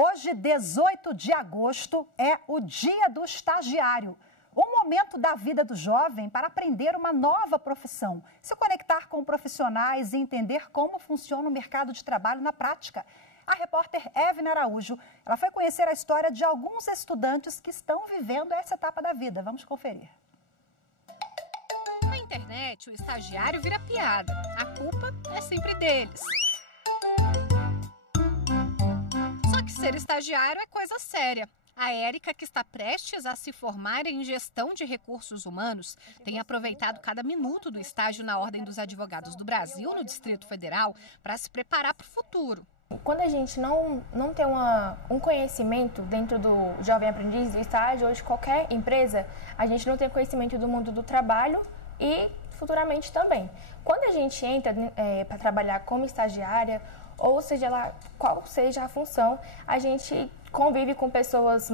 Hoje, 18 de agosto, é o Dia do Estagiário. Um momento da vida do jovem para aprender uma nova profissão, se conectar com profissionais e entender como funciona o mercado de trabalho na prática. A repórter Evna Araújo, ela foi conhecer a história de alguns estudantes que estão vivendo essa etapa da vida. Vamos conferir. Na internet, o estagiário vira piada. A culpa é sempre deles. Só que ser estagiário é coisa séria. A Érica, que está prestes a se formar em gestão de recursos humanos, tem aproveitado cada minuto do estágio na Ordem dos Advogados do Brasil, no Distrito Federal, para se preparar para o futuro. Quando a gente não tem um conhecimento dentro do jovem aprendiz, do estágio ou de qualquer empresa, a gente não tem conhecimento do mundo do trabalho e futuramente também. Quando a gente entra para trabalhar como estagiária, ou seja lá qual seja a função, a gente convive com pessoas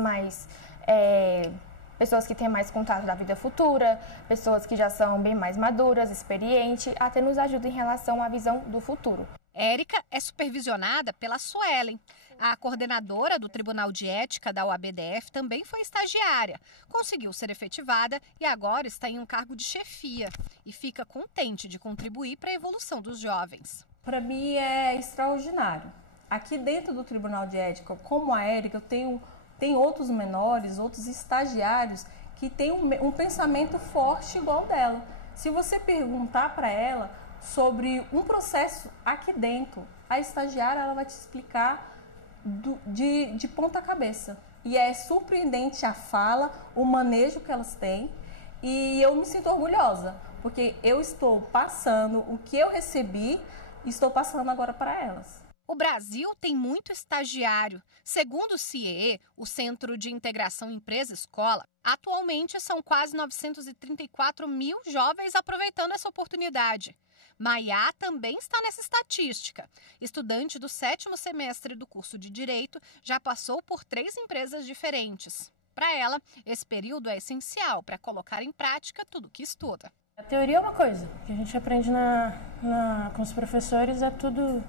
pessoas que têm mais contato da vida futura, pessoas que já são bem mais maduras, experientes, até nos ajudam em relação à visão do futuro. Érica é supervisionada pela Suelen. A coordenadora do Tribunal de Ética da UABDF também foi estagiária. Conseguiu ser efetivada e agora está em um cargo de chefia. E fica contente de contribuir para a evolução dos jovens. Para mim é extraordinário. Aqui dentro do Tribunal de Ética, como a Érica, eu tenho outros menores, outros estagiários que têm um pensamento forte igual dela. Se você perguntar para ela sobre um processo aqui dentro, a estagiária ela vai te explicar de ponta cabeça. E é surpreendente a fala, o manejo que elas têm. E eu me sinto orgulhosa, porque eu estou passando o que eu recebi e estou passando agora para elas. O Brasil tem muito estagiário. Segundo o CIEE, o Centro de Integração Empresa-Escola, atualmente são quase 934 mil jovens aproveitando essa oportunidade. Maiá também está nessa estatística. Estudante do 7º semestre do curso de Direito, já passou por 3 empresas diferentes. Para ela, esse período é essencial para colocar em prática tudo o que estuda. A teoria é uma coisa, que a gente aprende com os professores, é tudo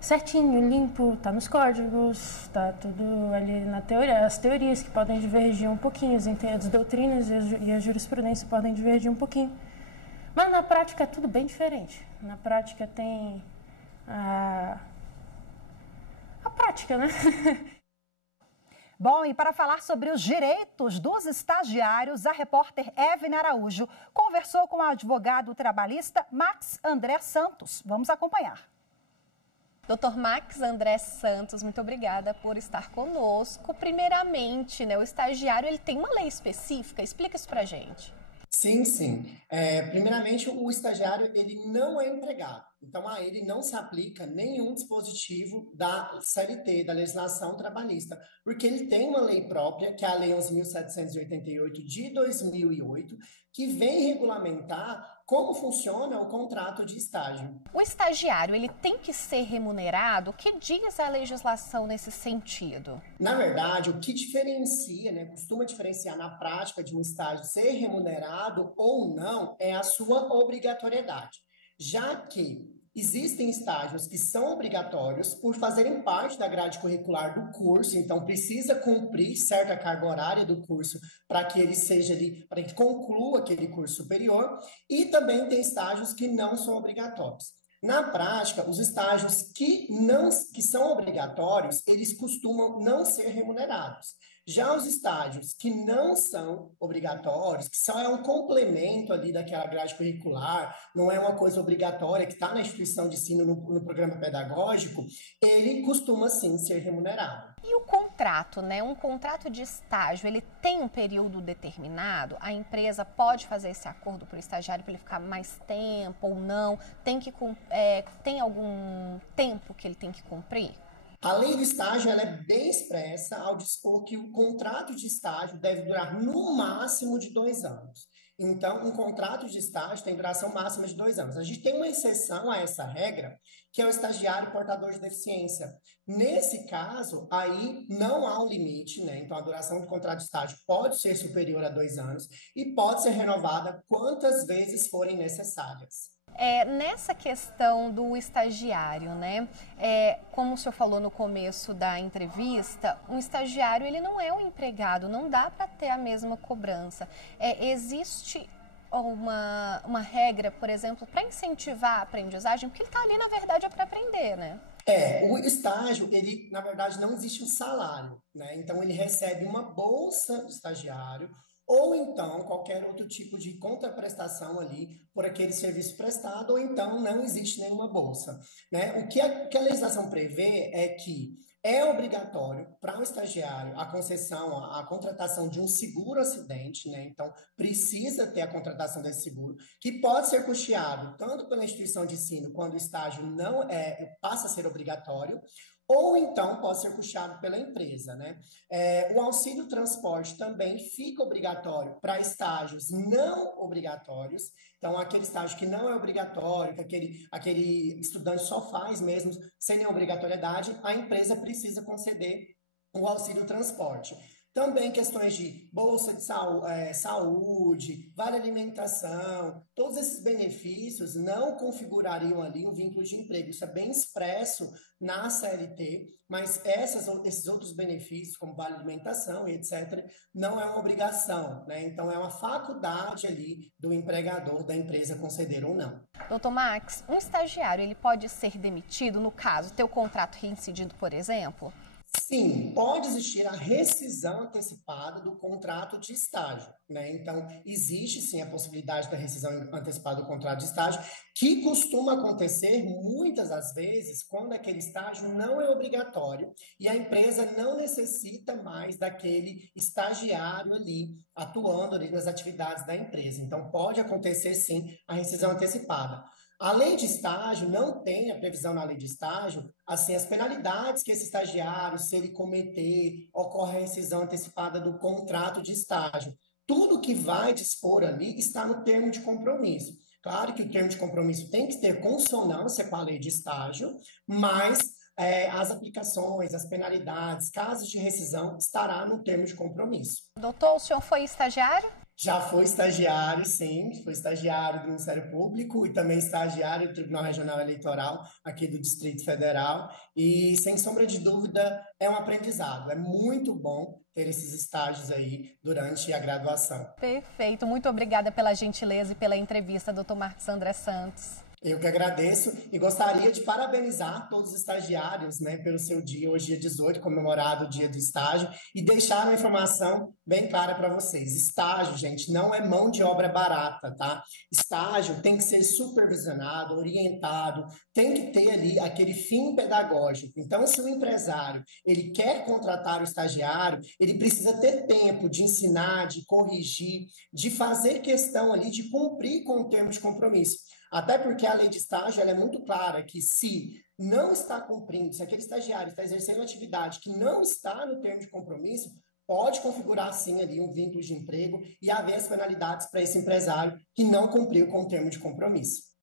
certinho, limpo, tá nos códigos, tá tudo ali na teoria. As teorias que podem divergir um pouquinho, as doutrinas e a jurisprudência podem divergir um pouquinho. Mas na prática é tudo bem diferente. Na prática tem a prática, né? Bom, e para falar sobre os direitos dos estagiários, a repórter Evna Araújo conversou com o advogado trabalhista Max André Santos. Vamos acompanhar. Dr. Max André Santos, muito obrigada por estar conosco. Primeiramente, o estagiário ele tem uma lei específica, explica isso pra gente. Sim. Primeiramente, o estagiário ele não é empregado. Então, a ele não se aplica nenhum dispositivo da CLT, da legislação trabalhista, porque ele tem uma lei própria, que é a Lei 11.788 de 2008, que vem regulamentar como funciona o contrato de estágio. O estagiário, ele tem que ser remunerado? O que diz a legislação nesse sentido? Na verdade, o que diferencia, costuma diferenciar na prática de um estágio ser remunerado ou não, é a sua obrigatoriedade. Já que existem estágios que são obrigatórios por fazerem parte da grade curricular do curso, então precisa cumprir certa carga horária do curso para que ele para que conclua aquele curso superior, e também tem estágios que não são obrigatórios. Na prática, os estágios que são obrigatórios, eles costumam não ser remunerados. Já os estágios que não são obrigatórios, que só é um complemento ali daquela grade curricular, não é uma coisa obrigatória que está na instituição de ensino no programa pedagógico, ele costuma sim ser remunerado. E o contrato, Um contrato de estágio, ele tem um período determinado? A empresa pode fazer esse acordo para o estagiário para ele ficar mais tempo ou não? Tem algum tempo que ele tem que cumprir? A lei do estágio ela é bem expressa ao dispor que o contrato de estágio deve durar no máximo de 2 anos. Então, um contrato de estágio tem duração máxima de 2 anos. A gente tem uma exceção a essa regra, que é o estagiário portador de deficiência. Nesse caso, aí não há um limite, Então, a duração do contrato de estágio pode ser superior a 2 anos e pode ser renovada quantas vezes forem necessárias. Nessa questão do estagiário, né? Como o senhor falou no começo da entrevista, um estagiário ele não é um empregado, não dá para ter a mesma cobrança. Existe uma regra, por exemplo, para incentivar a aprendizagem, porque ele está ali, na verdade, para aprender, né? O estágio, ele, na verdade, não existe um salário, né? Então, ele recebe uma bolsa do estagiário ou então qualquer outro tipo de contraprestação ali por aquele serviço prestado, ou então não existe nenhuma bolsa, né? O que a legislação prevê é que é obrigatório para o estagiário a concessão, a contratação de um seguro-acidente, né? Então, precisa ter a contratação desse seguro, que pode ser custeado tanto pela instituição de ensino, quando o estágio não passa a ser obrigatório, ou então pode ser custeado pela empresa, né? O auxílio transporte também fica obrigatório para estágios não obrigatórios. Então, aquele estágio que não é obrigatório, que aquele estudante só faz mesmo sem nenhuma obrigatoriedade, a empresa precisa conceder o auxílio transporte. Também questões de bolsa de saúde, vale alimentação, todos esses benefícios não configurariam ali um vínculo de emprego. Isso é bem expresso na CLT, mas esses outros benefícios, como vale alimentação e etc., não é uma obrigação, né? Então, é uma faculdade ali do empregador, da empresa conceder ou não. Doutor Max, um estagiário ele pode ser demitido, no caso, ter o contrato reincidido, por exemplo? Sim, pode existir a rescisão antecipada do contrato de estágio, né? Então, existe sim a possibilidade da rescisão antecipada do contrato de estágio, que costuma acontecer muitas das vezes quando aquele estágio não é obrigatório e a empresa não necessita mais daquele estagiário ali, atuando ali nas atividades da empresa. Então, pode acontecer sim a rescisão antecipada. A lei de estágio não tem a previsão na lei de estágio, assim, as penalidades que esse estagiário, se ele cometer, ocorre a rescisão antecipada do contrato de estágio. Tudo que vai dispor ali está no termo de compromisso. Claro que o termo de compromisso tem que ter consonância com a lei de estágio, mas as aplicações, as penalidades, casos de rescisão, estará no termo de compromisso. Doutor, o senhor foi estagiário? Já foi estagiário, sim, foi estagiário do Ministério Público e também estagiário do Tribunal Regional Eleitoral aqui do Distrito Federal e, sem sombra de dúvida, é um aprendizado. É muito bom ter esses estágios aí durante a graduação. Perfeito, muito obrigada pela gentileza e pela entrevista, doutor Marcos André Santos. Eu que agradeço e gostaria de parabenizar todos os estagiários, né, pelo seu dia, hoje dia 18, comemorado o dia do estágio, e deixar uma informação bem clara para vocês. Estágio, gente, não é mão de obra barata, tá? Estágio tem que ser supervisionado, orientado, tem que ter ali aquele fim pedagógico. Então, se o empresário, ele quer contratar o estagiário, ele precisa ter tempo de ensinar, de corrigir, de fazer questão ali, de cumprir com o termo de compromisso. Até porque a lei de estágio ela é muito clara que se não está cumprindo, se aquele estagiário está exercendo uma atividade que não está no termo de compromisso, pode configurar sim ali um vínculo de emprego e haver as penalidades para esse empresário que não cumpriu com o termo de compromisso.